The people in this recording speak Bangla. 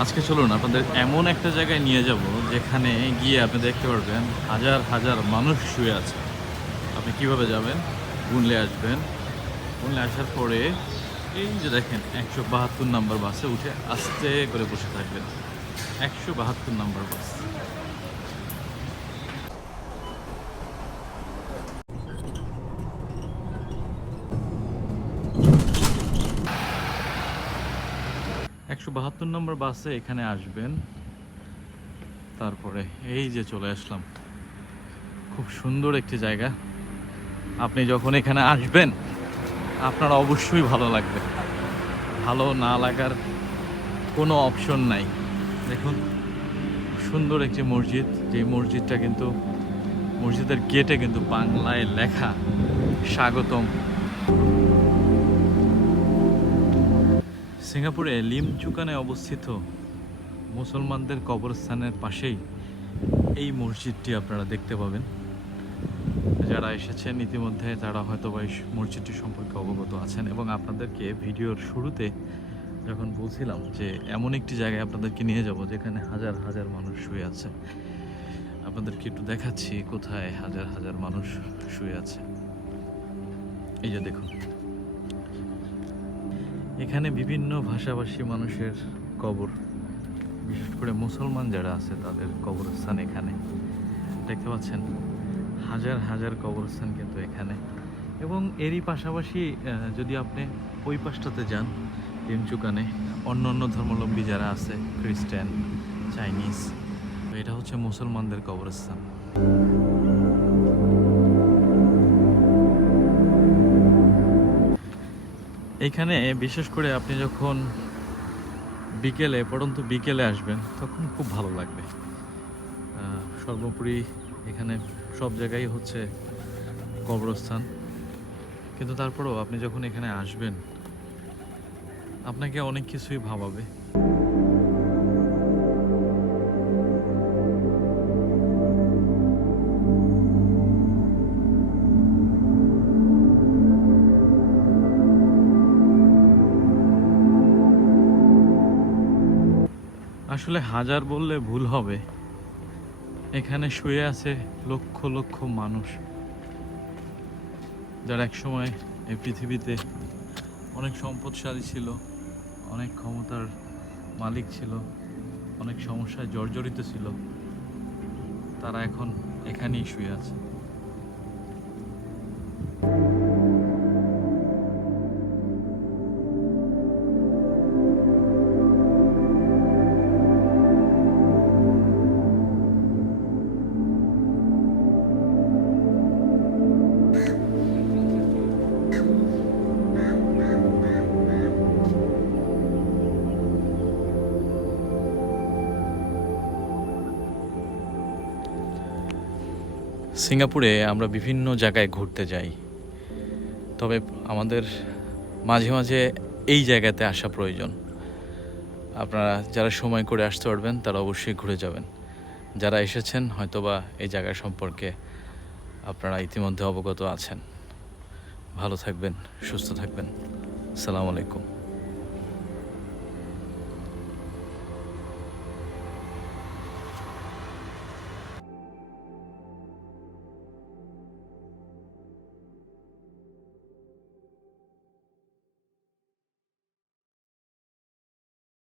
আজকে চলুন আপনাদের এমন একটা জায়গায় নিয়ে যাব যেখানে গিয়ে আপনি দেখতে পারবেন হাজার হাজার মানুষ শুয়ে আছে। আপনি কিভাবে যাবেন? গুনলে আসবেন। গুনলে আসার পরে এই যে দেখেন ১৭২ নাম্বার বাসে উঠে আস্তে করে বসে থাকবেন। ১৭২ নাম্বার বাস। ১৭২ নম্বর বাসে এখানে আসবেন। তারপরে এই যে চলে আসলাম। খুব সুন্দর একটি জায়গা। আপনি যখন এখানে আসবেন আপনার অবশ্যই ভালো লাগবে। ভালো না লাগার কোনো অপশন নাই। দেখুন সুন্দর একটি মসজিদ, যে মসজিদটা কিন্তু মসজিদের গেটে কিন্তু বাংলায় লেখা স্বাগতম। সিঙ্গাপুরে লিমচুকানে অবস্থিত মুসলমানদের কবরস্থানের পাশেই এই মসজিদটি আপনারা দেখতে পাবেন। যারা এসেছেন ইতিমধ্যে তারা হয়তো বা এই মসজিদটি সম্পর্কে অবগত আছেন, এবং আপনাদেরকে ভিডিওর শুরুতে যখন বলছিলাম যে এমন একটি জায়গায় আপনাদেরকে নিয়ে যাব যেখানে হাজার হাজার মানুষ শুয়ে আছে, আপনাদেরকে একটু দেখাচ্ছি কোথায় হাজার হাজার মানুষ শুয়ে আছে। এই যে দেখুন, এখানে বিভিন্ন ভাষাভাষী মানুষের কবর, বিশেষ করে মুসলমান যারা আছে তাদের কবরস্থান এখানে দেখতে পাচ্ছেন। হাজার হাজার কবরস্থান কিন্তু এখানে, এবং এরই পাশাপাশি যদি আপনি ওই পাশটাতে যান লিমচুকানে, অন্য অন্য ধর্মাবলম্বী যারা আছে, খ্রিস্টান, চাইনিজ, তো এটা হচ্ছে মুসলমানদের কবরস্থান। এইখানে বিশেষ করে আপনি যখন বিকেলে, পড়ন্ত বিকেলে আসবেন তখন খুব ভালো লাগবে। সর্বোপরি এখানে সব জায়গায় হচ্ছে কবরস্থান, কিন্তু তারপরেও আপনি যখন এখানে আসবেন আপনাকে অনেক কিছুই ভাবাবে। আসলে হাজার বললে ভুল হবে, এখানে শুয়ে আছে লক্ষ লক্ষ মানুষ যারা একসময় এই পৃথিবীতে অনেক সম্পদশালী ছিল, অনেক ক্ষমতার মালিক ছিল, অনেক সমস্যায় জর্জরিত ছিল, তারা এখন এখানেই শুয়ে আছে। সিঙ্গাপুরে আমরা বিভিন্ন জায়গায় ঘুরতে যাই, তবে আমাদের মাঝে মাঝে এই জায়গাতে আসা প্রয়োজন। আপনারা যারা সময় করে আসতে পারবেন তারা অবশ্যই ঘুরে যাবেন। যারা এসেছেন হয়তোবা এই জায়গা সম্পর্কে আপনারা ইতিমধ্যে অবগত আছেন। ভালো থাকবেন, সুস্থ থাকবেন। আসসালামু আলাইকুম।